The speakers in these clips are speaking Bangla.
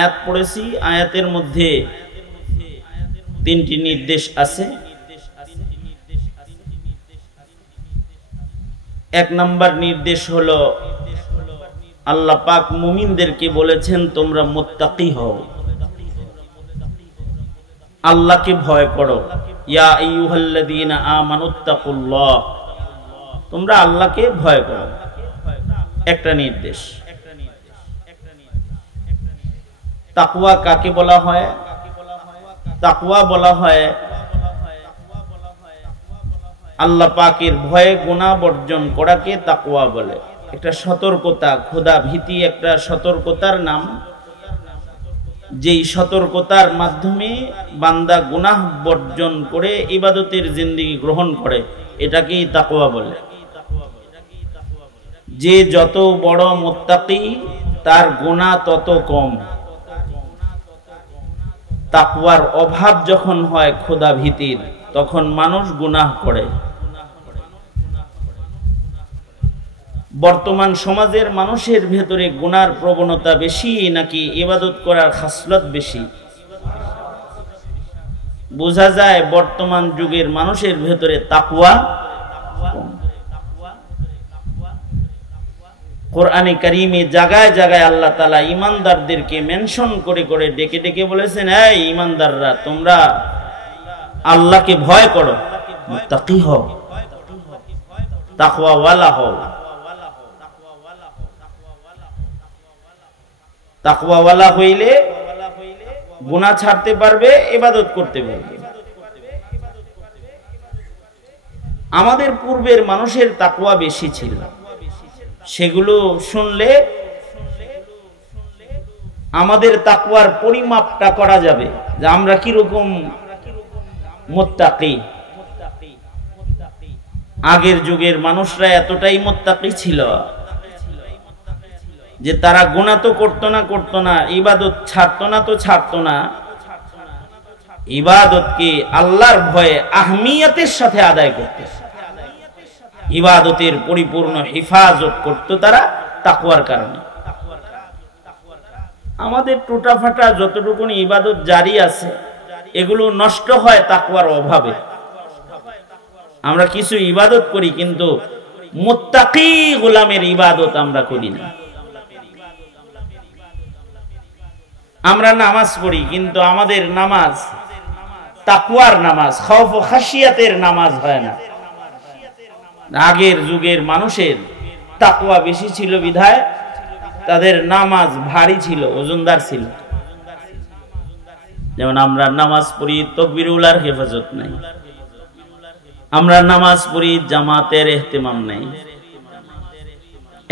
আয়াত পড়েছি, আয়াতের মধ্যে তিনটি নির্দেশ আছে। এক নম্বর নির্দেশ হলো আল্লাহ পাক মুমিনদেরকে বলেছেন তোমরা মুত্তাকি হও, আল্লাহকে ভয় করো। ইয়া আইয়ুহাল্লাযীনা আমানুত্তাকুল্লাহ, তোমরা আল্লাহকে ভয় করো, একটা নির্দেশ। তাকওয়া কাকে বলা হয়? তাকওয়া বলা হয় আল্লাহ পাকের ভয়ে গুনাহ বর্জন করাকে তাকওয়া বলে। একটা সতর্কতা, খোদা ভীতি একটা সতর্কতার নাম, যেই সতর্কতার মাধ্যমে বান্দা গুনাহ বর্জন করে ইবাদতের জিন্দেগি গ্রহণ করে, এটাকেই তাকওয়া বলে। যে যত বড় মুত্তাকি তার গুনাহ তত কম। তাকওয়ার অভাব যখন হয় খোদা ভীতির, তখন মানুষ গুনাহ করে। বর্তমান সমাজের মানুষের ভেতরে গুনার প্রবণতা বেশি নাকি ইবাদত করার খাসলত বেশি? বোঝা যায় বর্তমান যুগের মানুষের ভেতরে তাকওয়া কম। কোরআনে কারীমে জায়গায় জায়গায় আল্লাহ তাআলা ঈমানদারদেরকে মেনশন করে করে ডেকে ডেকে বলেছেন, এই ঈমানদাররা তোমরা আল্লাহকে ভয় করো, মুত্তাকি হও, তাকওয়াওয়ালা হও। তাকওয়াওয়ালা হইলে গুনাহ ছাড়তে পারবে, ইবাদত করতে পারবে। আমাদের পূর্বের মানুষের তাকওয়া বেশি ছিল, সেগুলো শুনলে আমাদের তাকওয়ার পরিমাপটা করা যাবে যে আমরা কিরকম মুত্তাকি। আগের যুগের মানুষরা এতটাই মুত্তাকি ছিল যে তারা গুনাহ তো করতো না, ইবাদত ছাড়তো না, ইবাদতকে আল্লাহর ভয়ে আহমিয়তের সাথে আদায় করত, ইবাদতের পরিপূর্ণ হিফাজত করত তারা তাকওয়ার কারণে। আমাদের টুটাফাটা যতটুকু ইবাদত জারি আছে এগুলো নষ্ট হয় তাকওয়ার অভাবে। আমরা কিছু ইবাদত করি কিন্তু মুত্তাকি গোলামের ইবাদত আমরা করি না। আমরা নামাজ পড়ি কিন্তু আমাদের নামাজ তাকওয়ার নামাজ, খাউফ ও খাশিয়াতের নামাজ হয় না। আগের যুগের মানুষের তাকওয়া বেশি ছিল বিধায় তাদের নামাজ ভারী ছিল, ওজনদার ছিল। যেমন আমরা নামাজ পড়ি তাকবীরুল্লাহর হেফাজত নাই, আমরা নামাজ পড়ি জামাতের ইহতিমাম নাই।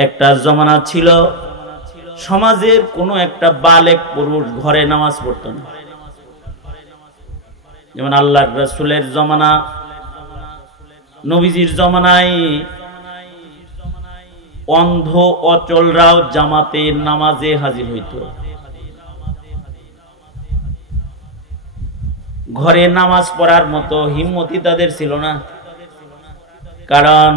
একটা জমানা ছিল সমাজের কোনো একটা বালেক পুরুষ ঘরে নামাজ পড়তো না। যেমন আল্লাহর রাসূলের জমানা, নবীজির জমানায় অন্ধ অচলরাও জামাতের নামাজে হাজির হইত। ঘরে নামাজ পড়ার মতো হিম্মতই তাদের ছিল না, কারণ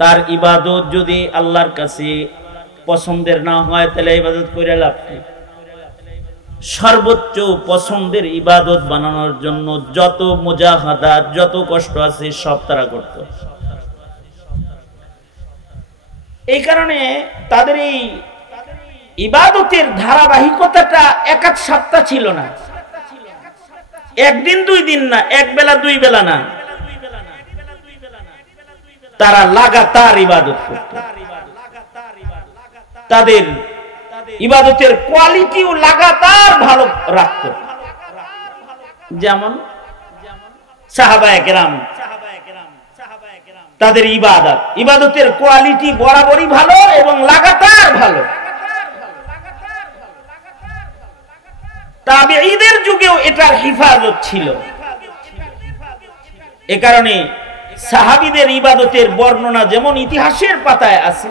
তার ইবাদত যদি আল্লাহর কাছে পছন্দের না হয় তাহলে ইবাদত করে লাভ কি? সর্বোচ্চ পছন্দের ইবাদত বানানোর জন্য যত মুজাহাদাত, যত কষ্ট আছে সব তারা করত। এই কারণে তাদের এই ইবাদতের ধারাবাহিকতাটা এক সপ্তাহ ছিল না, একদিন দুই দিন না, এক বেলা দুই বেলা না, তারা লাগাতার ইবাদত করত। তাদের ইবাদতের কোয়ালিটিও লাগাতার ভালো রাখত। যেমন সাহাবায়ে কেরাম, তাদের ইবাদতের কোয়ালিটি বরাবরই ভালো এবং লাগাতার ভালো। তাবেঈদের যুগেও এটার হিফাজত ছিল। এ কারণে সাহাবীদের ইবাদতের বর্ণনা যেমন ইতিহাসের পাতায় আছে,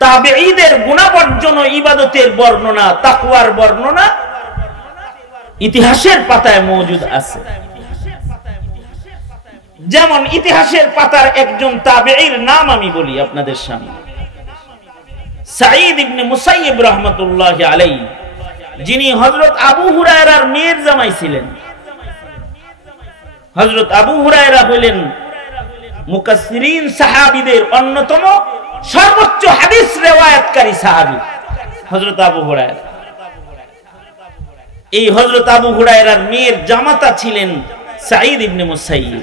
তাবেঈদের গুণাবর্জন ও ইবাদতের বর্ণনা, তাকওয়ার বর্ণনা ইতিহাসের পাতায় মওজুদ আছে। যেমন ইতিহাসের পাতার একজন তাবেঈর নাম আমি বলি আপনাদের সামনে, সাঈদ ইবনে মুসাইয়্যিব রাহমাতুল্লাহি আলাইহি। যিনি হযরত আবু হুরায়রার মেয়ের জামাই ছিলেন। হযরত আবু হুরায়রা হলেন মুকাসসিরিন সাহাবীদের অন্যতম সর্বোচ্চ হাদিস রিওয়ায়াতকারী সাহাবী হযরত আবু হুরায়রা। এই হযরত আবু হুরায়রার মেয়ের জামাতা ছিলেন সাঈদ ইবনে মুসাইয়িব।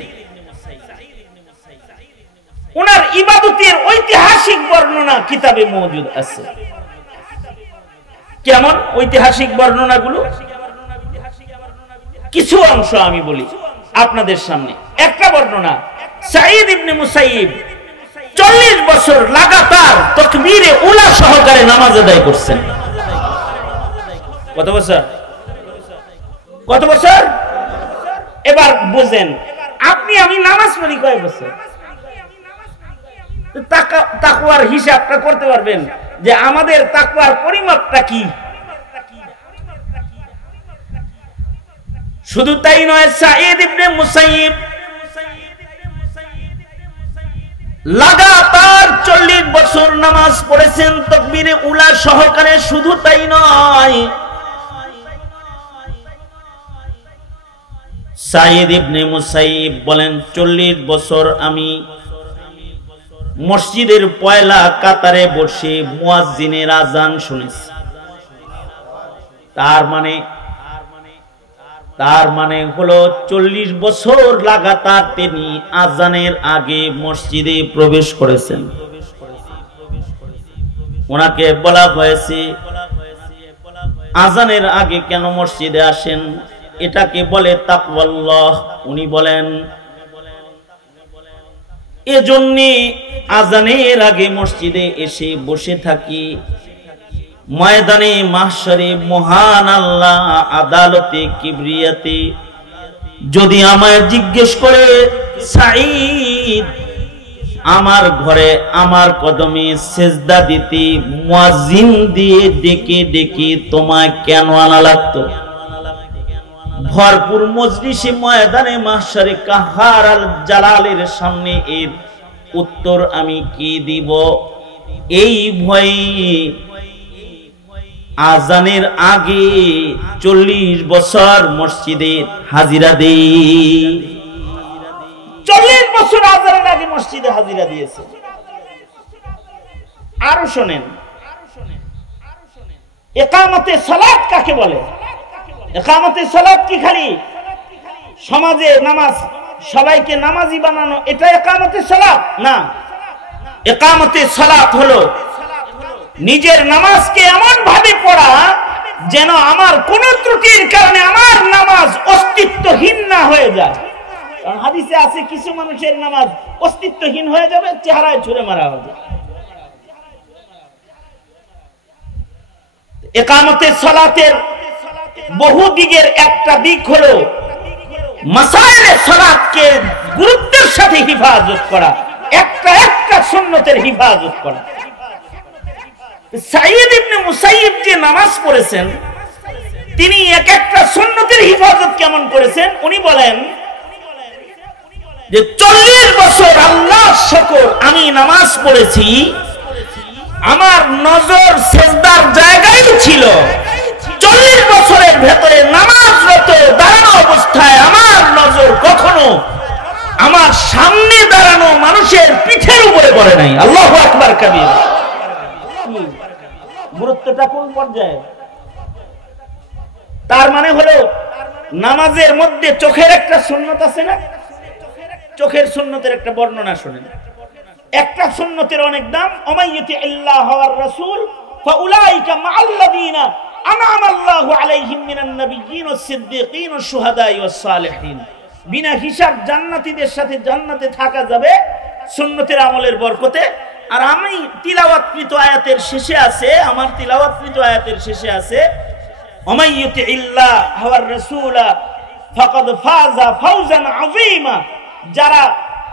ওনার ইবাদতের ঐতিহাসিক বর্ণনা কিতাবে মওজুদ আছে। কেমন ঐতিহাসিক বর্ণনাগুলো? কিছু অংশ আমি বলি আপনাদের সামনে। একটা বর্ণনা, সাঈদ ইবনে মুসাইয়িব 40 বছর লাগাতার তাকবীরে উলা সহকারে নামাজ আদায় করছেন। কত বছর? কত বছর? এবার বুঝেন, আপনি আমি নামাজ পড়ি কয় বছর? তাকওয়ার হিসাবটা করতে পারবেন যে আমাদের তাকওয়ার পরিমাপটা কি। শুধু তাই নয়, সাঈদ ইবনে মুসাইয়িব লাগাতার 40 বছর নামাজ পড়েছেন তাকবীরে উলা সহকারে। শুধু তাই নয়, সাঈদ ইবনে মুসাইয়িব বলেন 40 বছর আমি মসজিদের পয়লা কাতারে বসে মুয়াজ্জিনের আযান শুনেছি। তার মানে হলো 40 বছর লাগাতার তিনি আযানের আগে মসজিদে প্রবেশ করেছেন। ওনাকে বলা হয়েছে আযানের আগে কেন মসজিদে আসেন, এটাকে বলে তাকওয়াল্লাহ। উনি বলেন এজন্য আযানের আগে মসজিদে এসে বসে থাকি, ময়দানে মাহশরে মহান আল্লাহ আদালতে কিবরিয়াতে যদি আমায় জিজ্ঞেস করে সাঈদ আমার ঘরে আমার কদমে সেজদা দিতে মুয়াজ্জিন দিয়ে ডেকে ডেকে তোমায় কেন আনা লাগতো, ভরপুর মজলিসে ময়দানে মাহশরে কাহার আল জালালের সামনে এর উত্তর আমি কি দিব, এই ভয়ে আযানের আগে 40 বছর মসজিদে হাজিরা দেই। 40 বছর আযানের আগে মসজিদে হাজিরা দিয়েছে। আরো শুনেন, ইকামতে সালাত কাকে বলে? ইকামতে সালাত কি খালি সমাজে নামাজ সবাইকে নামাজি বানানো এটা ইকামতে সালাত না। ইকামতে সালাত হলো নিজের নামাজকে এমন ভাবে পড়া যেন আমার কোন ত্রুটির কারণে আমার নামাজ অস্তিত্বহীন না হয়ে যায়। কারণ হাদিসে আছে কিছু মানুষের নামাজ অস্তিত্বহীন হয়ে যাবে, চেহারায় ছুঁড়ে মারা হবে। ইকামতে সালাতের বহু দিকের একটা দিক হলো মাসাইলে সালাতকে গুরুত্বের সাথে হিফাজত করা, একটা একটা সুন্নতের হিফাজত করা। সাঈদ ইবনে মুসাইয়িব যে নামাজ পড়েছেন তিনি এক একটা সুন্নতের হিফাজত কেমন করেছেন উনি বলেন যে 40 বছর আল্লাহর শুকর আমি নামাজ পড়েছি, আমার নজর সিজদার জায়গায় ছিল। 40 বছরের ভেতরে নামাজরত দাঁড়ানো অবস্থায় আমার নজর কখনো আমার সামনে দাঁড়ানো মানুষের পিঠের উপরে পড়ে নাই। আল্লাহু আকবার কাবীর। গুরুত্বটা কোন পর্যায়ে? তার মানে হলো নামাজের মধ্যে চোখের একটা সুন্নত আছে না? চোখের সুন্নতের একটা বর্ণনা শুনেন। একটা সুন্নতের অনেক দাম। উমাইয়াতি আল্লাহ ওয়ার রাসূল ফাউলাইকা মাআল্লাযিনা আনআমা আল্লাহু আলাইহিম মিনান নাবিয়্যিন ওয়াস সিদ্দীকিন ওয়াস শুহাদাই ওয়াস সালিহিন। বিনা হিসাব জান্নাতীদের সাথে জান্নাতে থাকা যাবে সুন্নতের আমলের বরকতে। আর আমি তিলাওয়াতকৃত আয়াতের শেষে আছে, আমার তিলাওয়াতকৃত আয়াতের শেষে আছে উমাইয়াতি আল্লাহ ওয়ার রাসূলা ফাকাদ ফাযা ফাওজান আযীমা। যারা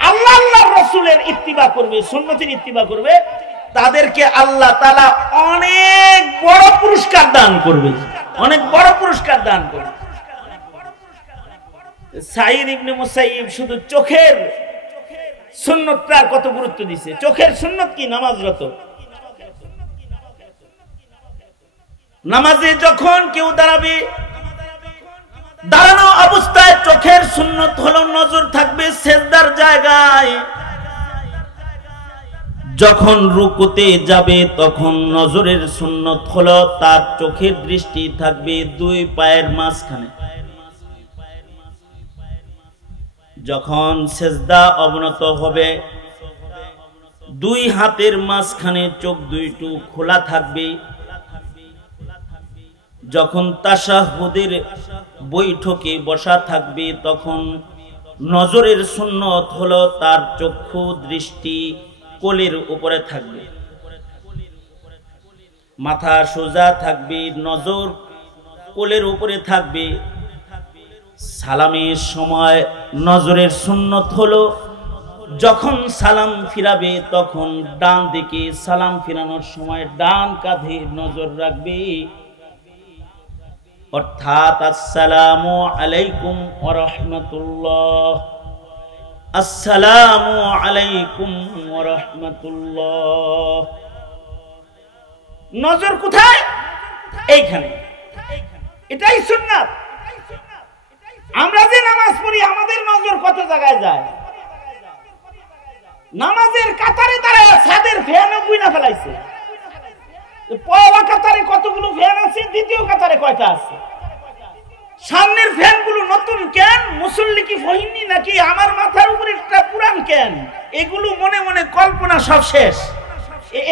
আল্লাহ আল্লাহর রাসূলের ইত্তিবা করবে, সুন্নতের ইত্তিবা করবে, তাদেরকে আল্লাহ তাআলা অনেক বড় পুরস্কার দান করবে, অনেক বড় পুরস্কার দান করবে। সাঈদ ইবনে মুসাইয়িব শুধু চোখের সুন্নতটার কত গুরুত্ব দিয়েছে। চোখের সুন্নত কি? নামাজরত। নামাজে যখন কেউ দাঁড়াবে, দাঁড়ানো অবস্থায় চোখের সুন্নত হলো নজর থাকবে সেজদার জায়গায়। যখন রুকুতে যাবে তখন নজরের সুন্নত হলো তার চোখের দৃষ্টি থাকবে দুই পায়ের মাঝখানে। যখন সেজদা অবনত হবে দুই হাতের মাঝখানে চোখ দুইটু খোলা থাকবে। যখন তাশাহুদের বৈঠকে বসা থাকবে তখন নজরের সুন্নত হলো তার চক্ষু দৃষ্টি কোলের উপরে থাকবে, মাথা সোজা থাকবে, নজর কোলের উপরে থাকবে। সালামের সময় নজরের সুন্নত হলো যখন সালাম ফিরাবে তখন ডান দিকে, সালাম ফিরানোর সময় ডান কাঁধে নজর রাখবে, অর্থাৎ আসসালামু আলাইকুম ওয়া রাহমাতুল্লাহ, আসসালামু আলাইকুম ওয়া রাহমাতুল্লাহ। নজর কোথায়? এইখানে। এটাই সুন্নাত। আমরা যে নামাজ পড়ি আমাদের নজর কত জায়গায় যায়। নামাজের কাতারে দাঁড়ায় ছাদের ফ্যানও গুইনা ফেলাইছে। পয়লা কাতারে কতগুলো ফ্যান আছে, দ্বিতীয় কাতারে কয়টা আছে? সামনের ফ্যানগুলো নতুন কেন? মুসল্লি কি ফহিনি নাকি আমার মাথার উপরে একটা পুরান কেন? এগুলো মনে মনে কল্পনা সব শেষ।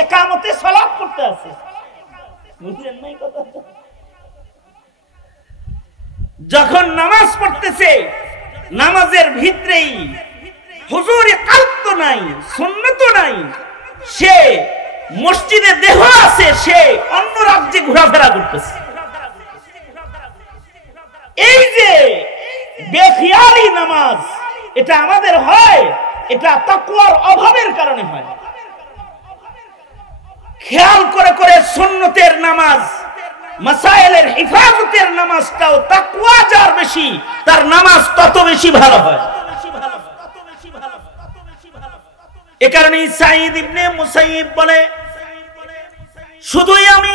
একামতে সালাত করতে আছে, বুঝলেন নাই কথা? যখন নামাজ পড়তেছে নামাজের ভিতরেই হুজুরে কালব তো নাই, সুন্নত নাই, সে মসজিদে দেহ আছে, সে অন্য রাজ্যে ঘোরাফেরা করতেছে। এই যে বেখিয়ালি নামাজ, এটা আমাদের হয়, এটা তাকওয়ার অভাবের কারণে হয়। খেয়াল করে করে সুন্নতের নামাজ, মাসাইলের হিফাজতের নামাজটাও তাকওয়া যার বেশি তার নামাজ তত বেশি ভালো হয়। এ কারণে সাঈদ ইবনে মুসাইয়িব বলে, শুধুই আমি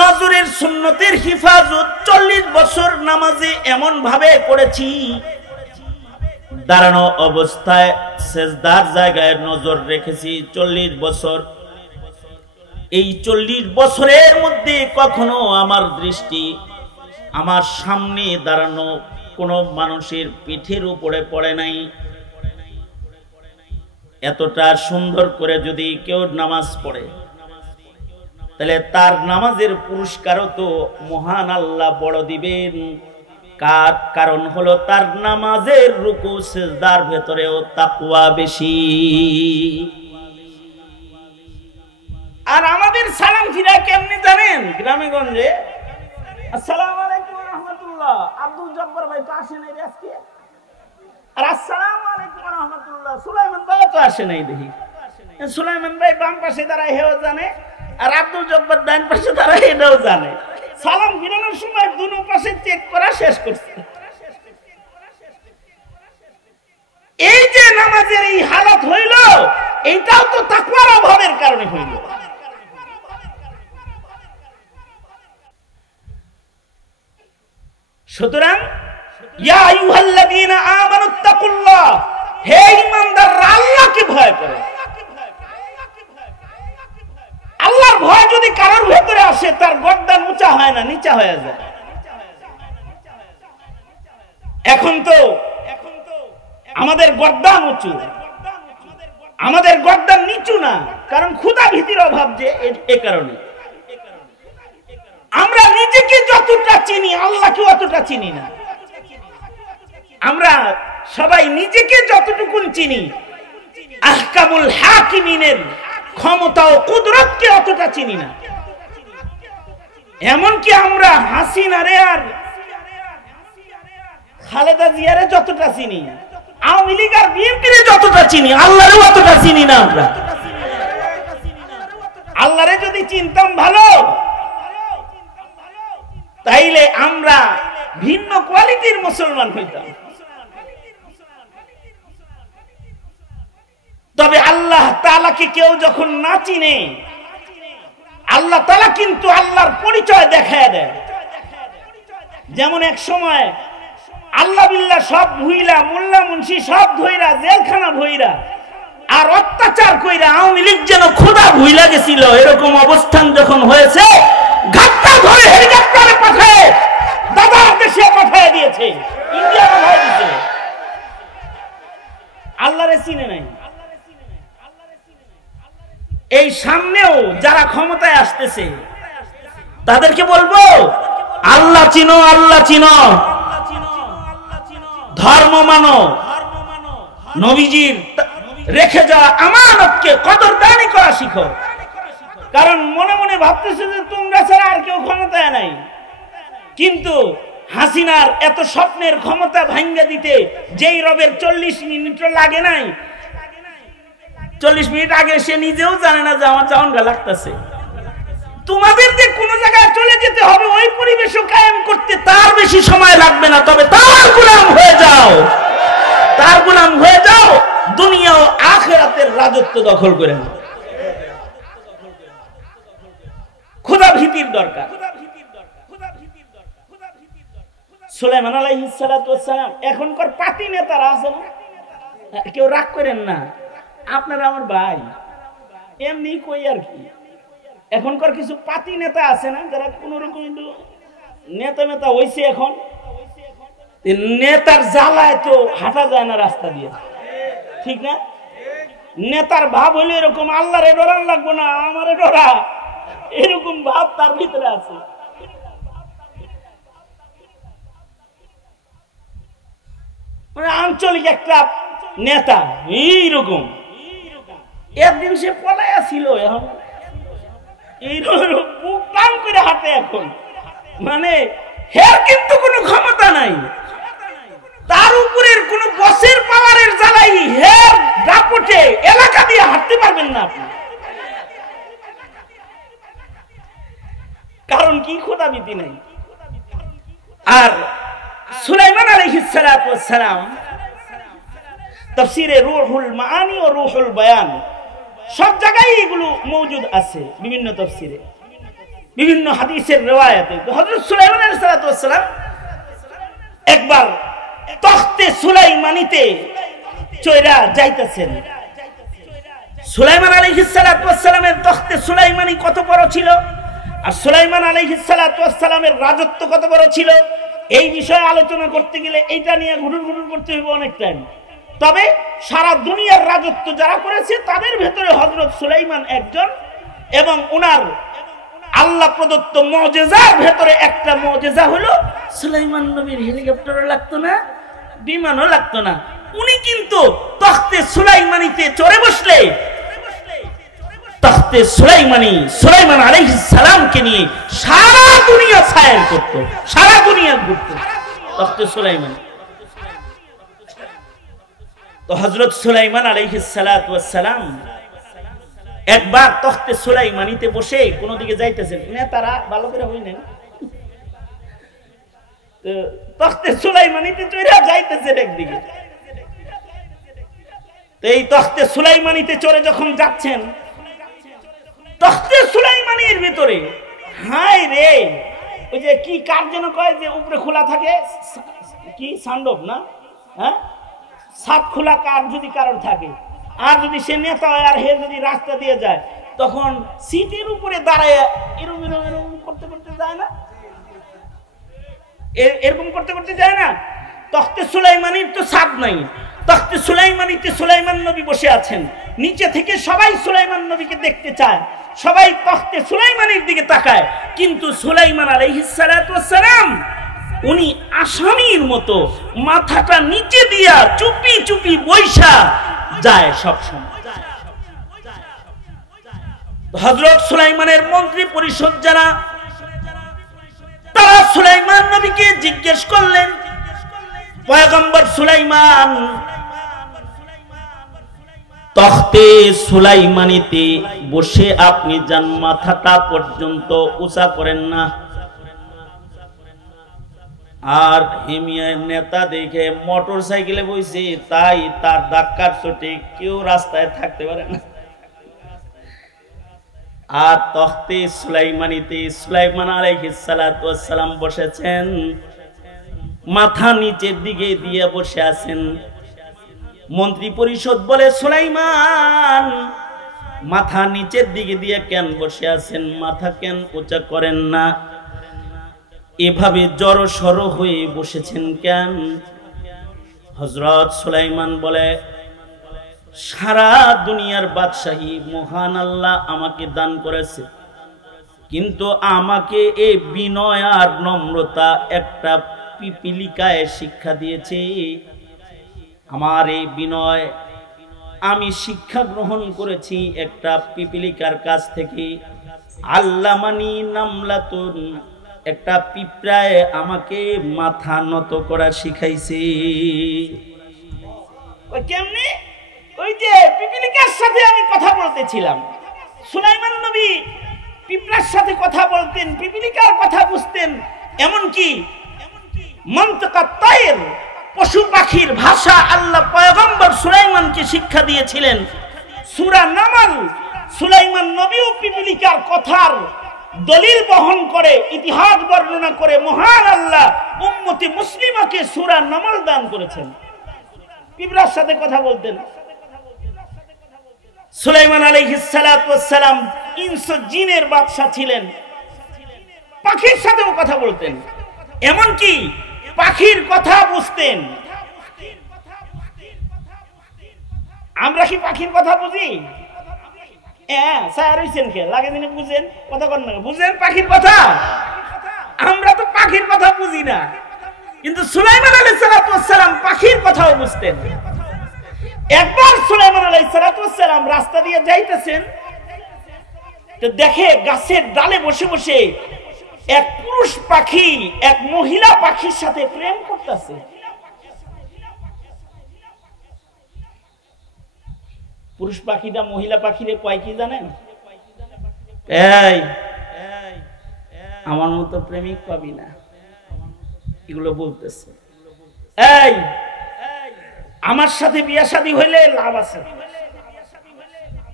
নজরের সুন্নতের হিফাজত 40 বছর নামাজে এমন ভাবে করেছি, দাঁড়ানো অবস্থায় সেজদার জায়গায় নজর রেখেছি 40 বছর। এই 40 বছরের মধ্যে কখনো আমার দৃষ্টি আমার সামনে দাঁড়ানো কোনো মানুষের পিঠের উপরে পড়ে নাই। এতটা সুন্দর করে যদি কেউ নামাজ পড়ে তাহলে তার নামাজের পুরস্কারও তো মহান আল্লাহ বড় দিবেন। কারণ হলো তার নামাজের রুকু সিজদার ভেতরেও তাকওয়া বেশি। আর আমাদের সালাম ফিরা কেমনে জানেন? গ্রামে গঞ্জে আসসালামু আলাইকুম ওয়া রাহমাতুল্লাহ, আব্দুল জব্বার ভাই তো আসে নাই আজকে, আর আসসালামু আলাইকুম ওয়া রাহমাতুল্লাহ সুলাইমান ভাই তো আসে নাই দেখি। সুলাইমান ভাই বাম পাশে দাঁড়ায় হেও জানে, আর আব্দুল জব্বার ডান পাশে দাঁড়ায় এটাও জানে। সালাম ফিরানোর সময় দুনো পাশে চেক করা শেষ করছে। এই যে নামাজের এই হালাত হইল, এইটাও তো তাকওয়ার অভাবের কারণে হইল। সুতরাং ইয়া আইয়ুহাল্লাযীনা আমানুত্তাকুল্লাহ, হে ঈমানদাররা আল্লাহকে ভয় করো। আল্লাহর ভয় যদি কারোর ভেতরে আসে তার গর্দান উঁচা হয় না, নিচা হয়ে যায়। এখন তো আমাদের গর্দান উঁচু, আমাদের গর্দান নিচু না, কারণ ক্ষুধা ভীতির অভাব যে এ কারণে। আমরা নিজেকে যতটা চিনি আল্লাহকে অতটা চিনি না। আমরা সবাই নিজেকে যতটুকু চিনি আহকামুল হাকিমিনের ক্ষমতা ও কুদরতকে অতটা চিনি না। এমনকি আমরা হাসিনারে আর খালেদা জিয়ারে যতটা চিনি, আওয়ামী লীগ আর বিএনপিরে যতটা চিনি, আল্লাহরে অতটা চিনি না। আমরা আল্লাহরে যদি চিনতাম ভালো, তাইলে আমরা ভিন্ন কোয়ালিটির মুসলমান হইতাম। তবে আল্লাহ তাআলাকে কেউ যখন না চিনে, আল্লাহ তাআলা কিন্তু আল্লাহর পরিচয় দেখায় দেয়। যেমন এক সময় আল্লাহ বিল্লাহ সব ভুইলা, মোল্লা মুন্সি সব ধইরা, জেলখানা ভইরা আর অত্যাচার কইরা আওয়ামী লীগ যেন খোদা ভুইলা গেছিল, এরকম অবস্থান যখন হয়েছে, ঘাটটা ধরে হেলিকপ্টারে পাঠায় দাদার দেশে পাঠিয়ে দিয়েছে, ইন্ডিয়া পাঠিয়ে দিয়েছে। আল্লাহরে চিনে নাই। এই সামনেও যারা ক্ষমতায় আসতেছে তাদেরকে বলবো, আল্লাহ চিনো, আল্লাহ চিনো, ধর্ম মানো, নবীজির রেখে যাওয়া আমানতকে কদরদানি করা শিখো। কারণ মনে মনে ভাবতেছে যে তোমরা ছাড়া আর কেউ ক্ষমতায় নাই, কিন্তু হাসিনার এত স্বপ্নের ক্ষমতা ভাঙ্গা দিতে যেই রবের 40 মিনিটও লাগে নাই, 40 মিনিট আগে সে নিজেও জানে না যে আমার চাউনগা লাগতেছে। তোমাদের যে কোন জায়গায় চলে যেতে হবে ওই পরিবেশও কায়েম করতে তার বেশি সময় লাগবে না, তবে তার গোলাম হয়ে যাও, তার গোলাম হয়ে যাও, দুনিয়া ও আখিরাতের রাজত্ব দখল করে নাও। খোদা ভীতির দরকার। সুলাইমান আলাইহিস সালাতু ওয়াস সালাম এখনকার পার্টি নেতারা আছে না, কেউ রাগ করেন না, আপনারা আমার ভাই, এমনি কই আর কি। এখনকার কিছু পাতি নেতা আছে না যারা কোন রকম নেতা নেতা হইছে, এখন নেতার জ্বালায় তো হাঁটা যায় না রাস্তা দিয়ে, ঠিক না? নেতার ভাব হইলে এরকম, আল্লাহরে ডরান লাগবো না, আমারে ডরা, এরকম ভাব তার ভিতরে আছে। মানে আঞ্চলিক একটা নেতা এইরকম। একদিন সে পলাইয়া ছিল, এখন বুক টান করে হাঁটে এখন। মানে হের কিন্তু কোনো ক্ষমতা নাই, তার উপরের কোন বসের পাওয়ারের জ্বালাই হের দাপটে এলাকা দিয়ে হাঁটতে পারবেন না আপনি। কারণ কি? খোদাভীতি নাই। আর সুলাইমান আলাইহিস সালাতু ওয়াস সালাম তাফসীরে রূহুল মাআনি ও রূহুল বায়ান সব জায়গায় এগুলো মওজুদ আছে, বিভিন্ন তাফসীরে, বিভিন্ন হাদিসের riwayate। হযরত সুলাইমান আলাইহিস সালাতু ওয়াস সালাম একবার তখতে সুলাইমানিতে চইরা যাইতেছেন। সুলাইমান আলাইহিস সালাতু ওয়াস সালামের তখতে সুলাইমানি কত বড় ছিল আর সুলাইমান আলাইহিস সালাতু ওয়াস সালামের রাজত্ব কত বড় ছিল, এই বিষয়ে আলোচনা করতে গেলে এইটা নিয়ে ঘুরুর ঘুরুর করতে হবে অনেক টাইম। তবে সারা দুনিয়ার রাজত্ব যারা করেছে তাদের ভেতরে হযরত সুলাইমান একজন, এবং উনার আল্লাহ প্রদত্ত মুজিজার ভেতরে একটা মুজিজা হলো সুলাইমান নবীর হেলিকপ্টারও লাগতো না, বিমানও লাগতো না। উনি কিন্তু তখতে সুলাইমানিতে চড়ে বসলে তখতে সুলাইমান আলাইহিস সালামকে নিয়ে সারা দুনিয়া সায়ের করত, সারা দুনিয়া ঘুরত তখতে সুলাইমান। তো হযরত সুলাইমান আলাইহিস সালাতু ওয়াস সালাম একবার তখতে সুলাইমানিতে বসে কোন দিকে যাইতেছেন, নেতারা ভালো করে হইলেন, তখতে সুলাইমানিতে চড়ে যাইতেছেন একদিকে। তো এই তখতে সুলাইমানিতে চড়ে যখন যাচ্ছেন, তখতে সুলাইমানির ভিতরে হায় রে, ওই যে কি কার যেন কয় যে উপরে খোলা থাকে, কি সান্ডব না, হ্যাঁ, সাত খোলা কার যদি কারোর থাকে, আর যদি সে নেতা হয় আর হে যদি রাস্তা দিয়ে যায়, তখন সিটের উপরে দাঁড়ায় এরকম এরকম এরকম করতে করতে যায় না, এরকম করতে করতে যায় না। তখতে সুলাইমানির তো ছাদ নাই, তখতে সুলাইমানিতে সুলাইমান নবী বসে আছেন, নিচে থেকে সবাই সুলাইমান নবীকে দেখতে চায়, সবাই তখতে সুলাইমানির দিকে তাকায়, কিন্তু সুলাইমান আলাইহিস সালাতু ওয়াস সালাম উনি আসামির মতো মাথাটা নিচে দিয়া চুপি চুপি বৈশা যায় সব সময়। হযরত সুলাইমানের মন্ত্রী পরিষদ যারা, তারা সুলাইমান নবীকে জিজ্ঞেস করলেন, পয়গম্বর সুলাইমান, তখতে সুলাইমানিতে বসে আপনি যান মাথাটা পর্যন্ত উঁচা করেন না, আর হিমিয়ার নেতা দেখে মোটর সাইকেলে বসে, তাই তার ধাক্কার চোটে কেউ রাস্তায় থাকতে পারে না। আর তখতে সুলাইমানিতে সুলাইমান আলাইহিস সালাতু ওয়াস সালাম বসেছেন, মাথা নিচের দিকে দিয়ে বসে আছেন। মন্ত্রী পরিষদ বলে, সুলাইমান মাথা নিচের দিকে দিয়ে কেন বসে আছেন, মাথা কেন উঁচা করেন না, এভাবে জড়সড় হয়ে বসেছেন কেন? হযরত সুলাইমান বলে, সারা দুনিয়ার বাদশাহী মহান আল্লাহ আমাকে দান করেছে, কিন্তু আমাকে এই বিনয় আর নম্রতা একটা পিপিলিকায় শিক্ষা দিয়েছে। আমার এই বিনয় আমি শিক্ষা গ্রহণ করেছি একটা পিপিলিকার কাছ থেকে। আল্লামানি নামলাতুন, একটা পিঁপড়ায় আমাকে মাথা নত করা শিখাইছে। ওই কেমনে? ওই যে পিপিলিকার সাথে আমি কথা বলতেছিলাম, সুলাইমান নবী পিঁপড়ার সাথে কথা বলতেন, পিপিলিকার কথা বুঝতেন, এমনকি মন্তকাত তায়ের পশু পাখির ভাষা আল্লাহ পয়গম্বর সুলাইমানকে শিক্ষা দিয়েছিলেন। সূরা নামল সুলাইমান নবীও পিপিলিকার কথার দলিল বহন করে, ইতিহাস বর্ণনা করে মহান আল্লাহ উম্মতে মুসলিমাকে সূরা নামল দান করেছেন। পিঁপড়ার সাথে কথা বলতেন সুলাইমান আলাইহিস সালাতু ওয়াস সালাম। ইনস জিনের বাদশা ছিলেন, পাখির সাথেও কথা বলতেন, এমনকি পাখির কথা বুঝতেন। আমরা কি পাখির কথা বুঝি? বুঝেন কথা কর না, বুঝেন পাখির কথা? আমরা তো পাখির কথা বুঝি না, কিন্তু সুলাইমান আলাইহিস সালাতু ওয়াস সালাম পাখির কথাও বুঝতেন। একবার সুলাইমান আলাইহিস সালাতু ওয়াস সালাম রাস্তা দিয়ে যাইতেছেন, তো দেখে গাছের ডালে বসে বসে এক পুরুষ পাখি এক মহিলা পাখির সাথে প্রেম করতেছে। পুরুষ পাখিটা মহিলা পাখিরে কয় কি জানেন? এই আমার মতো প্রেমিক পাবি না, এগুলো বলতেছে। এই আমার সাথে বিয়া শাদী হইলে লাভ আছে,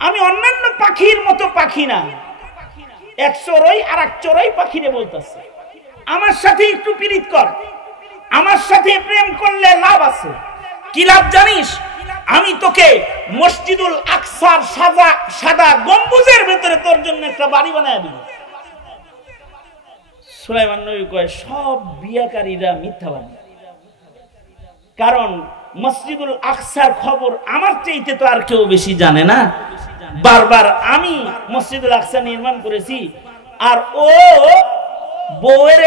আমি অন্যান্য পাখির মতো পাখি না। এক চড়ই আর এক চড়ই পাখিরে বলতেছে, আমার সাথে একটু পীড়িত কর, আমার সাথে প্রেম করলে লাভ আছে। কি লাভ জানিস? আমি তোকে মসজিদুল আকসার সাদা গম্বুজের ভেতরে তোর জন্য একটা বাড়ি বানায় দিব। সুলাইমান নবী কয়, সব বিয়াকারীরা মিথ্যাবাদী, কারণ মসজিদুল আকসার খবর আমার চাইতে তো আর কেউ বেশি জানে না। বারবার আমি মসজিদুল আকসা নির্মাণ করেছি, আর ও বউয়ের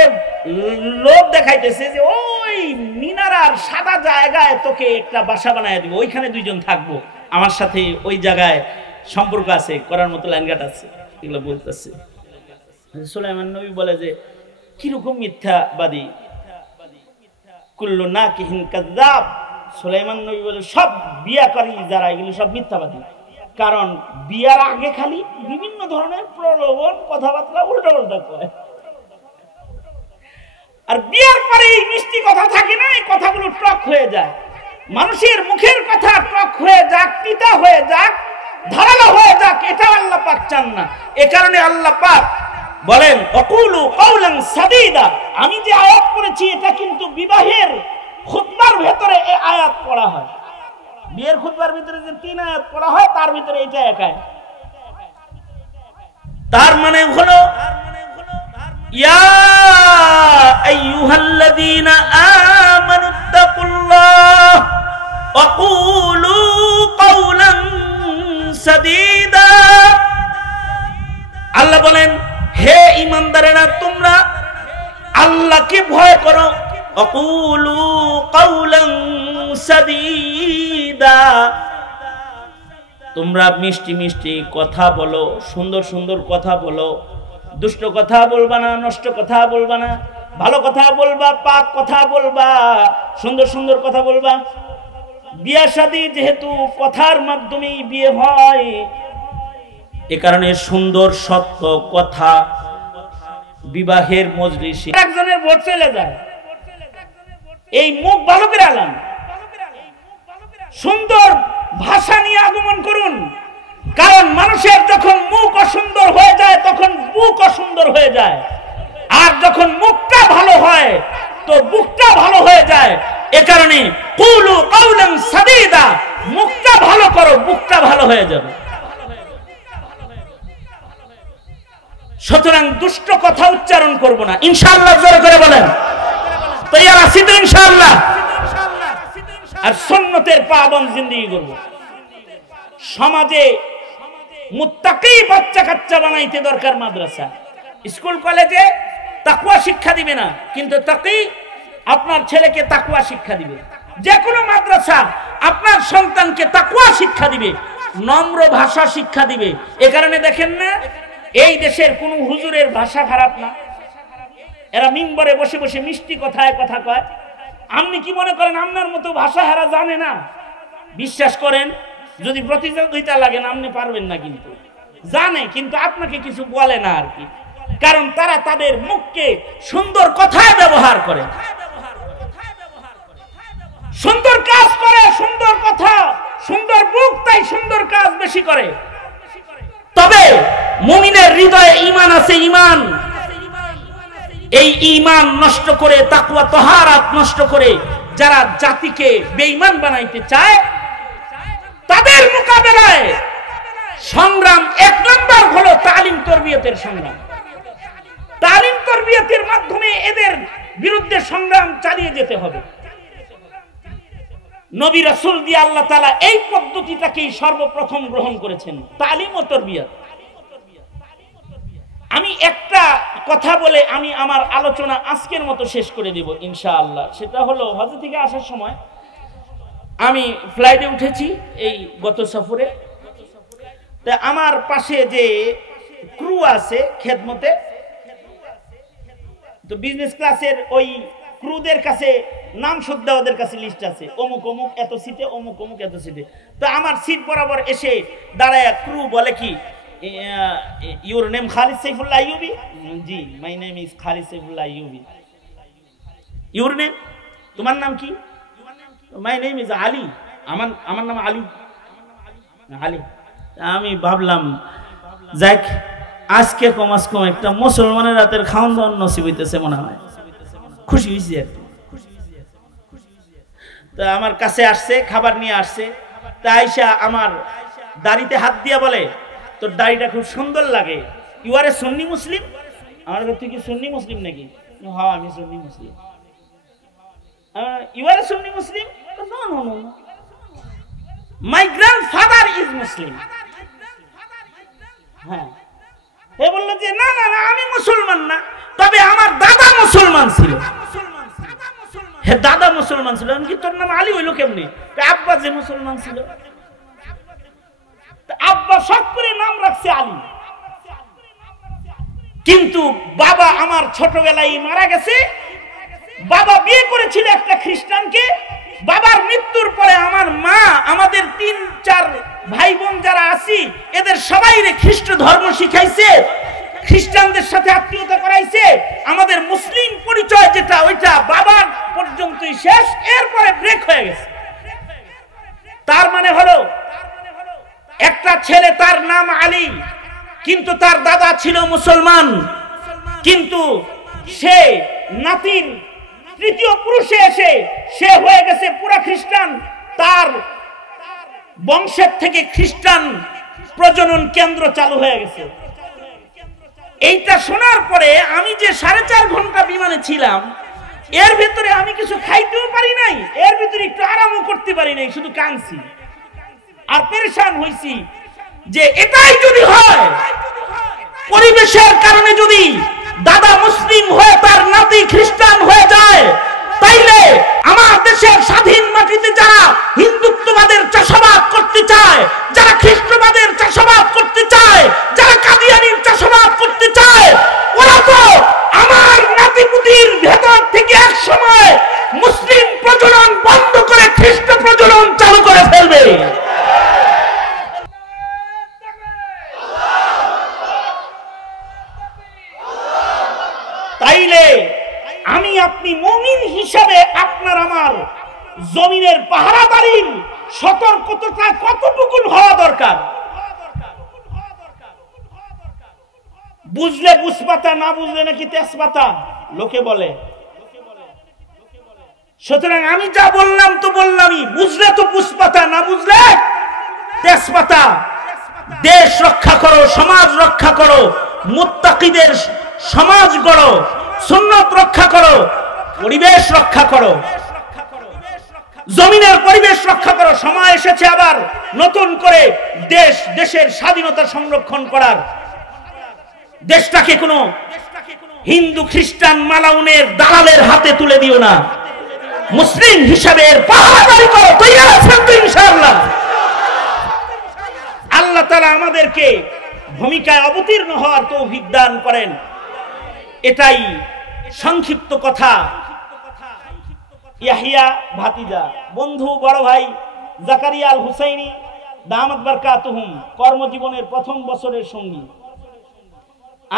লোভ দেখাইতেছে যে ওই মিনারার সাদা জায়গায় তোকে একটা বাসা বানায় দিব, ওইখানে দুইজন থাকবো, আমার সাথে ওই জায়গায় সম্পর্ক আছে, করার মতো লাইনঘাট আছে, এগুলো বলতেছে। সুলাইমান নবী বলে যে কিরকম মিথ্যাবাদী, কুল্লু নাকিহিন কাযযাব। সুলাইমান নবী বলে সব বিয়াকারী যারা এগুলো সব মিথ্যাবাদী, কারণ বিয়ার আগে খালি বিভিন্ন ধরনের প্রলোভন কথাবার্তা উল্টা উল্টা করে, আর বিয়ার পরে এই মিষ্টি কথা থাকে না, এই কথাগুলো টক হয়ে যায়। মানুষের মুখের কথা টক হয়ে যাক, তিতা হয়ে যাক, ধারালো হয়ে যাক, এটা আল্লাহ পাক চান না। এ কারণে আল্লাহ পাক বলেন অকুলু কাওলান সাদীদা। আমি যে আয়াত পড়েছি এটা কিন্তু বিবাহের খুতবার ভেতরে এই আয়াত পড়া হয়। বিয়ের খুতবার ভিতরে যে 3 আয়াত পড়া হয় তার ভিতরে এটা এক আয়াত। তার মানে হলো ইয়া আইয়ুহাল্লাযীনা আমানুত্তাকুল্লাহ ওয়া কুলু কাওলান সাদীদা। আল্লাহ বলেন, হে ঈমানদারেরা, তোমরা আল্লাহকে ভয় করো। অকুলু কাওলান সাদীদা, তোমরা মিষ্টি মিষ্টি কথা বলো, সুন্দর সুন্দর কথা বলো, দুষ্ট কথা বলবা না, নষ্ট কথা বলবা না, ভালো কথা বলবা, পাক কথা বলবা, সুন্দর সুন্দর কথা বলবা। বিয়ে শাদী যেহেতু কথার মাধ্যমেই বিয়ে হয়, এ কারণে সুন্দর সত্য কথা বিবাহের মজলিসে একজনের ভোট চলে যায়। এই মুখ ভালো করে আলান, সুন্দর ভাষা নিয়ে আগমন করুন, কারণ মানুষের যখন মুখ অসুন্দর হয়ে যায় বুক অসুন্দর হয়ে যায়, আর যখন মুখটা ভালো হয় তো বুকটা ভালো হয়ে যায়। এ কারণে কুলু কাউলান সাদীদা, মুখটা ভালো করো, বুকটা ভালো হয়ে যাবে। সুতরাং দুষ্ট কথা উচ্চারণ করব না, ইনশাআল্লাহ। জোরে করে বলেন তৈয়ার আছি তো ইনশাআল্লাহ। আর সুন্নতের পাবন জিন্দেগি করব। সমাজে মুত্তাকি বাচ্চা কাচ্চা বানাইতে দরকার মাদ্রাসা, স্কুল কলেজে তাকওয়া শিক্ষা দিবে না, কিন্তু তাকি আপনার ছেলেকে তাকওয়া শিক্ষা দিবে। যে কোনো মাদ্রাসা আপনার সন্তানকে তাকওয়া শিক্ষা দিবে, নম্র ভাষা শিক্ষা দিবে। এ কারণে দেখেন না, এই দেশের কোন হুজুরের ভাষা খারাপ না, এরা মিম্বরে বসে বসে মিষ্টি কথায় কথা কয়। আপনি কি মনে করেন আপনার মতো ভাষা হারা জানে না? বিশ্বাস করেন, যদি প্রতিযোগিতা লাগে না আপনি পারবেন না, কিন্তু জানে, কিন্তু আপনাকে কিছু বলে না আর কি। কারণ তারা তাদের মুখকে সুন্দর কথায় ব্যবহার করে, সুন্দর কাজ করে, সুন্দর কথা, সুন্দর মুখ, তাই সুন্দর কাজ বেশি করে। তবে মুমিনের হৃদয়ে ঈমান আছে, ঈমান, এই ঈমান নষ্ট করে, তাকওয়া তাহারাত নষ্ট করে যারা জাতিকে বেঈমান বানাইতে চায়, তাদের মোকাবেলায় সংগ্রাম এক নম্বর হলো তালিম তারবিয়তের সংগ্রাম। তালিম তারবিয়তের মাধ্যমে এদের বিরুদ্ধে সংগ্রাম চালিয়ে যেতে হবে। নবী রাসূল দিয়ে আল্লাহ তাআলা এই পদ্ধতিটাকেই সর্বপ্রথম গ্রহণ করেছেন, তালিম ও তারবিয়ত। আমি একটা কথা বলে আমি আমার আলোচনা আজকের মতো শেষ করে দেব ইনশাআল্লাহ। সেটা হলো, হজ থেকে আসার সময় আমি ফ্লাইটে উঠেছি এই গত সফরে। তা আমার পাশে যে ক্রু আছে খেদমতে, তো বিজনেস ক্লাসের ওই ক্রুদের কাছে নাম শুদ্ধা ওদের কাছে লিস্ট আছে, অমুক অমুক এত সিটে, অমুক অমুক এত সিটে। তো আমার সিট বরাবর এসে দাঁড়ায় ক্রু বলে কি, your name Khalid Saifullah Ayubi? G, my name is Khalid Saifullah Ayubi. Your name, তোমার নাম কি? মাই নেম ইজ আলী, আমার নাম আলী। আলী। আমি ভাবলাম যাক, আজকে কমাস কম একটা মুসলমানের রাতের খাওয়ান দাওয়ান নসিব হইতেছে মনে হয়, খুশি হয়েছি আর কি। তা আমার কাছে আসছে, খাবার নিয়ে আসছে। তা আইসা আমার দাড়িতে হাত দিয়া বলে, তোর দাড়িটা খুব সুন্দর লাগে, ইউ আর এ সুন্নি মুসলিম? আমার তুই কি সুন্নি মুসলিম নাকি? হ্যাঁ আমি সুন্নি মুসলিম। You are a Sunni Muslim? No no no, my grandfather is Muslim. হ্যাঁ, এ বললো যে না না না, আমি মুসলমান না, তবে আমার দাদা মুসলমান ছিল। হে, দাদা মুসলমান ছিল? আমি কি, তোর নাম আলী হইলো কেমনি? আব্বা যে মুসলমান ছিল, আব্বা শখ করে নাম রাখছে আলী, কিন্তু বাবা আমার ছোটবেলায় মারা গেছে। বাবা বিয়ে করেছিল একটা খ্রিস্টানকে। বাবার মৃত্যুর পরে আমার মা আমাদের 3-4 ভাই বোন যারা আছি এদের সবাইরে খ্রিস্ট ধর্ম শিখাইছে, খ্রিস্টানদের সাথে আত্মীয়তা করাইছে। আমাদের মুসলিম পরিচয় যেটা, ওইটা বাবার পর্যন্তই শেষ, এরপরে ব্রেক হয়ে গেছে। তার মানে হলো একটা ছেলে, তার নাম আলী, কিন্তু তার দাদা ছিল মুসলমান, কিন্তু সে নাতির তৃতীয় পুরুষে এসে সে হয়ে গেছে পুরা খ্রিস্টান। তার বংশের থেকে খ্রিস্টান প্রজনন কেন্দ্র চালু হয়ে গেছে। এইটা শোনার পরে আমি যে 4.5 ঘন্টা বিমানে ছিলাম, এর ভিতরে আমি কিছু খাইতেও পারি নাই, এর ভিতরে একটু আরামও করতে পারি নাই, শুধু কাঁদছি আর পেরেশান হইছি যে এটাই যদি হয়, পরিবেশের কারণে যদি দাদা মুসলিম হয়ে তার নাতি খ্রিস্টান হয়ে যায়, তাইলে আমার দেশের স্বাধীন মাটিতে যারা হিন্দুত্ববাদের চাষাবাদ করতে চায়, যারা খ্রিস্টবাদের চাষাবাদ করতে চায়, যারা কাদিয়ানির চাষাবাদ করতে চায়, ওরা তো আমার নাতিপুতির ভেতর থেকে এক সময় মুসলিম প্রজনন বন্ধ করে খ্রিস্ট প্রজনন চালু করে ফেলবে। তাইলে আমি আপনি মুমিন হিসাবে আপনার আমার জমিনের পাহারাদারির সতর্কতা কতটুকু হওয়া দরকার? বুঝলে বুঝপাতা, না বুঝলে নাকি তেজপাতা লোকে বলে। সুতরাং আমি যা বললাম তো বললামই, বুঝলে তো বুঝপাতা, না বুঝলে তেজপাতা। দেশ রক্ষা করো, সমাজ রক্ষা করো, মুত্তাকিদের সমাজ গড়ো, সুন্নাত রক্ষা করো, পরিবেশ রক্ষা করো, জমিনের পরিবেশ রক্ষা করো। সময় এসেছে আবার নতুন করে দেশের স্বাধীনতা সংরক্ষণ করার। দেশটাকে কোনো হিন্দু খ্রিস্টান মালাউনের দালালের হাতে তুলে দিও না। মুসলিম হিসাবে পাহাড়ি করো, তৈরি আছেন তো ইনশাআল্লাহ। আল্লাহ তাআলা আমাদেরকে ভূমিকায় অবতীর্ণ হওয়ার তৌফিক দান করেন। এটাই সংক্ষিপ্ত কথা। ইয়াহিয়া ভাতিজা, বন্ধু, বড় ভাই জাকারিয়া আল হুসাইনি দামাত বারকাতুহুম কর্মজীবনের প্রথম বছরের সঙ্গী,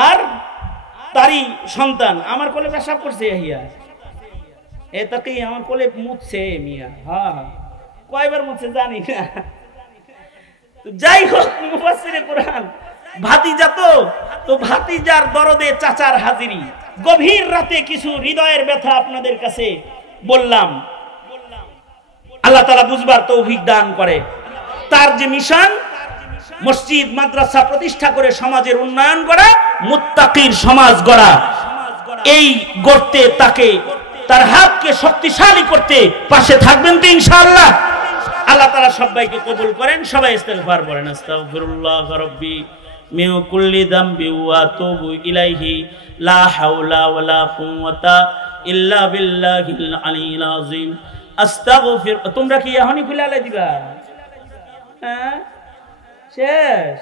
আর তারই সন্তান আমার কোলে পেশাব করছে। ইয়াহিয়া এ তাকেই আমার কোলে মুছছে মিয়া। হ্যাঁ, কয়বার মুছছে জানি না। যাই হোক, মুফাসসিরে কোরআন ভাতিজা তো ভাতিজার দরদে চাচার হাজিরি। গভীর রাতে কিছু হৃদয়ের ব্যথা আপনাদের কাছে বললাম। আল্লাহ তাআলা বুঝবার তৌফিক দান করে। তার যে মিশন, মসজিদ মাদ্রাসা প্রতিষ্ঠা করে সমাজের উন্নয়ন করা, মুত্তাকির সমাজ গড়া, এই গড়তে তাকে তার হাতকে শক্তিশালী করতে পাশে থাকবেন তো ইনশাআল্লাহ। আল্লাহ তাআলা সবাইকে কবুল করেন। সবাই ইস্তিগফার পড়েন। আস্তাগফিরুল্লাহ রাব্বি মিন কুল্লি যামবি ওয়া আতুবু ইলাইহি লা হাওলা ওয়ালা কুওয়াতা ইল্লা বিল্লাহিল আলিয়্যিল আযীম। আস্তাগফির। তোমরা কি এখনই খুলে দিবা? হ্যাঁ, শেষ।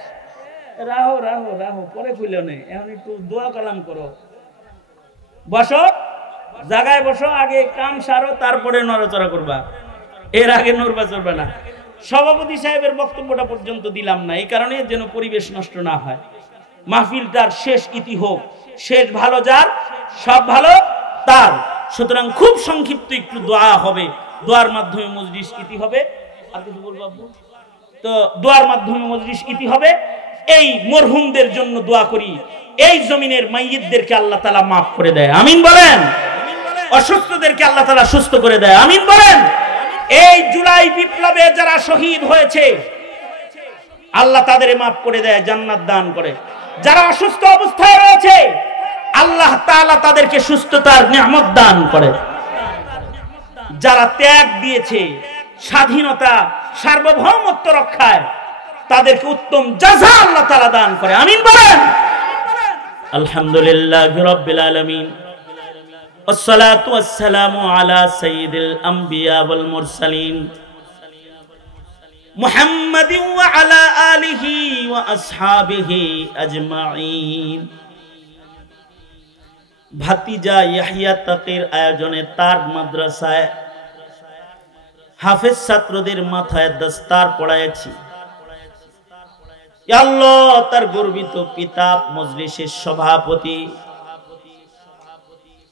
রাহো রাহো রাহো, পরে খুলে নেই, এখন একটু দোয়া কালাম করো। বসো, জায়গায় বসো, আগে কাম সারো, তারপরে নড়াচড়া করবা। এর আগে নড়বা চড়বা না। সভাপতি সাহেবের বক্তব্যটা পর্যন্ত দিলাম না, এই কারণে যেন পরিবেশ নষ্ট না হয়। মাহফিলটার শেষ ইতি হোক। শেষ ভালো যার, সব ভালো তার। সুতরাং খুব সংক্ষিপ্ত একটু দোয়া হবে, দোয়ার মাধ্যমে মজলিস ইতি হবে। আর কিছু বলবো আব্বু? তো দোয়ার মাধ্যমে মজলিস ইতি হবে। এই মরহুমদের জন্য দোয়া করি, এই জমিনের মাইয়িতদেরকে আল্লাহ তাআলা মাফ করে দেয়, আমিন বলেন। অসুস্থদেরকে আল্লাহ তাআলা সুস্থ করে দেয়, আমিন বলেন। এই জুলাই বিপ্লবে যারা শহীদ হয়েছে আল্লাহ তাদের মাফ করে দেয়, জান্নাত দান করে। যারা অসুস্থ অবস্থায় রয়েছে আল্লাহ তাআলা তাদেরকে সুস্থতার নিয়ামত দান করে। যারা ত্যাগ দিয়েছে স্বাধীনতা সার্বভৌমত্ব রক্ষায়, তাদেরকে উত্তম জাযা আল্লাহ তাআলা দান করে, আমিন বলেন। আলহামদুলিল্লাহি রাব্বিল আলামিন, والصلاة والسلام على سيد الأنبياء والمرسلين محمد وعلى آله وأصحابه أجمعين। ভাতিজা ইয়াহিয়া তাকির আয়োজনে তার মাদ্রাসায় হাফেজ ছাত্রদের মাথায় দস্তার পড়াইছি। আল্লাহ, তার গর্বিত পিতা, মজলিসের সভাপতি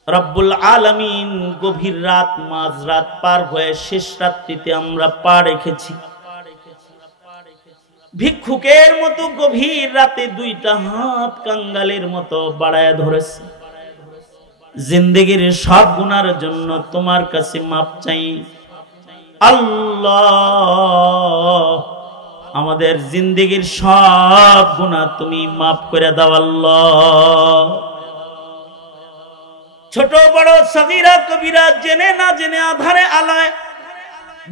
রব্বুল আলামিন, গভীর রাত, মাঝরাত পার হয়ে শেষ রাত্রিতে আমরা পা রেখেছি। ভিক্ষুকের মতো গভীর রাতে দুইটা হাত কাঙ্গালের মতো বাড়ায় ধরেছে। জিন্দেগির সব গুনার জন্য তোমার কাছে মাপ চাই আল্লাহ। আমাদের জিন্দেগির সব গুনাহ তুমি মাফ করে দাও আল্লাহ। ছোট বড় সগীরা কবিরা, জেনে না জেনে, আধারে আলায়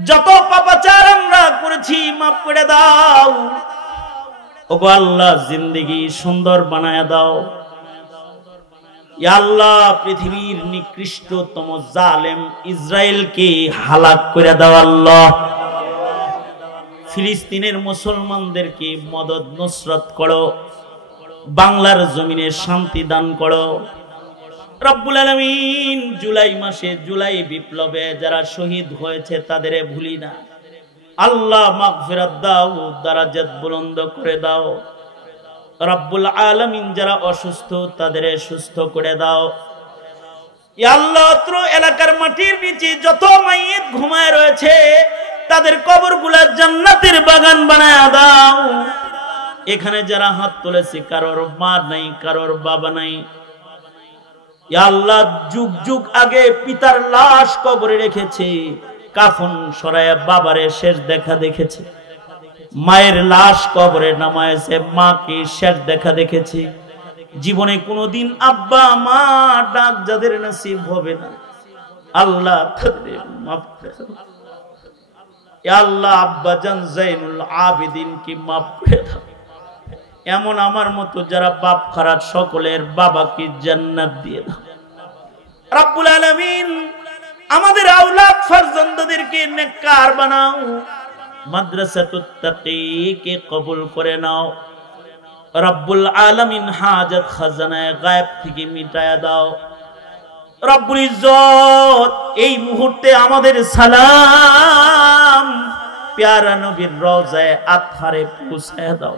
যত পাপাচার আমরা করেছি মাফ করে দাও। ওগো আল্লাহ, জিন্দেগি সুন্দর বানায় দাও। ইয়া আল্লাহ, পৃথিবীর নিকৃষ্টতম জালেম ইসরায়েলকে হালাক করে দাও আল্লাহ। ফিলিস্তিনের মুসলমানদেরকে মদদ নুসরত করো, বাংলার জমিনে শান্তি দান করো রব্বুল আলামিন। জুলাই মাসে, জুলাই বিপ্লবে যারা শহীদ হয়েছে তাদের ভুলি না আল্লাহ। মাগফিরাত দাও, দারাজাত বুলন্দ করে দাও রব্বুল আলামিন। যারা অসুস্থ তাদের সুস্থ করে দাও ইয়া আল্লাহ। অত্র এলাকার মাটির নিচে যত মাইয়িত ঘুমায় রয়েছে তাদের কবরগুলা জান্নাতের বাগান বানায় দাও। এখানে যারা হাত তুলেছে কারোর মা নাই, কারোর বাবা নাই। ইয়া আল্লাহ, যুগ যুগ আগে পিতার লাশ কবরে রেখেছে, কাফন সরায়া বাবারে শেষ দেখা দেখেছে। মায়ের লাশ কবরে নামায়েছে, মাকে শেষ দেখা দেখেছে। জীবনে কোনোদিন আব্বা মা ডাক যাদের নসিব হবে না, আল্লাহ তাদের মাফ করে দাও। ইয়া আল্লাহ, আব্বা জান জাইনুল আবেদিন কি মাফ করে দাও। এমন আমার মতো যারা বাপ খারাপ সকলের বাবাকে জান্নাত দিয়ে দাও রব্বুল আলামিন। আমাদের আওলাদ ফারজান্দাদেরকে নেককার বানাও, মাদ্রাসাতুত তাকিকে কবুল করে নাও রব্বুল আলামিন। হাজত খাজানায়ে গায়েব থেকে মিটায়া দাও রব্বুল ইজ্জত। এই মুহূর্তে আমাদের সালাম প্যারা নবীর রওজায়ে আতহারে পৌঁছায়া দাও।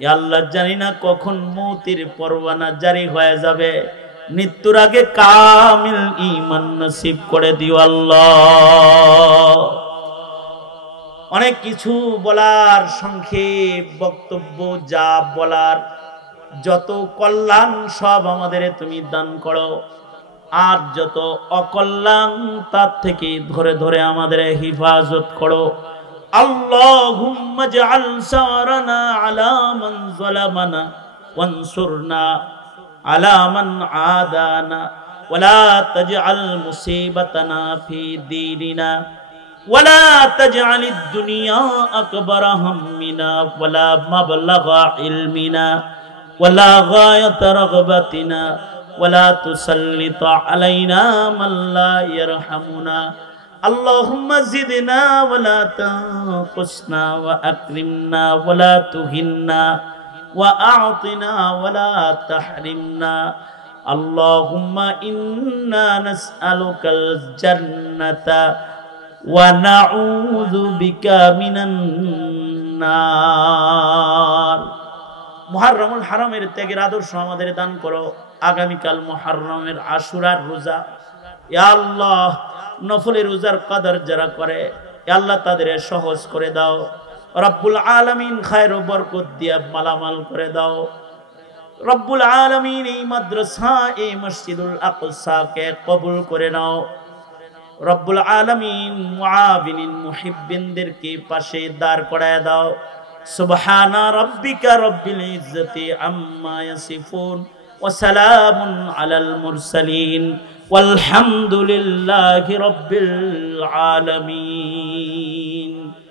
ইয়া আল্লাহ, জানি না কখন মৌতের পরওয়ানা জারি হয়ে যাবে, মৃত্যুর আগে কামিল ঈমান নসিব করে দিও আল্লাহ। অনেক কিছু বলার, সংক্ষেপ বক্তব্য, যা বলার, যত কল্যাণ সব আমাদের তুমি দান করো, আর যত অকল্যাণ তার থেকে ধরে ধরে আমাদের হিফাজত করো। আল্লাহুম্মা জাআল সারানা আলা মান যালামানা ওয়ানসুরনা আলা মান আদানা ওয়ালা তাজআল মুসিবাতানা ফি দীনিনা ওয়ালা তাজআলিদ দুনিয়া আকবারা হাম্মিনা ওয়ালা মাবলাগা ইলমিনা ওয়ালা গায়াতা রাগবাতিনা ওয়ালা তুসাল্লিত আলাইনা মান লা ইয়ারহামুনা। আল্লাহুম্মা জিদনা ওয়ালা তানকুসনা ওয়া আকরিমনা ওয়ালা তুহিন্না ওয়া আ'তিনা ওয়ালা তাহরিমনা। আল্লাহুম্মা ইন্না নাসআলুকাল জান্নাতা ওয়া নাউযু বিকা মিনান নার। মুহররমুল হারামের ত্যাগের আদর্শ আমাদের দান করো। আগামীকাল মুহররমের আশুরার রোজা, ইয়া আল্লাহ, নফলের রোজার কদর যারা করে, ইয়া আল্লাহ তাদের সহজ করে দাও রব্বুল আলামিন। খায়ের ও বরকত দিয়া মালামাল করে দাও রব্বুল আলামিন। এই মাদ্রাসা, এই মসজিদুল আকসাকে কবুল করে নাও রব্বুল আলামিন। মুআবিনিন মুহিব্বিনদেরকে পাশে দাঁড় করায় দাও। সুবহানা রাব্বিকা রব্বিল ইজ্জতি আম্মা ইয়াসিফুন ওয়া সালামুন আলাল মুরসালিন ওয়ালহামদুলিল্লাহি রাব্বিল আলামিন।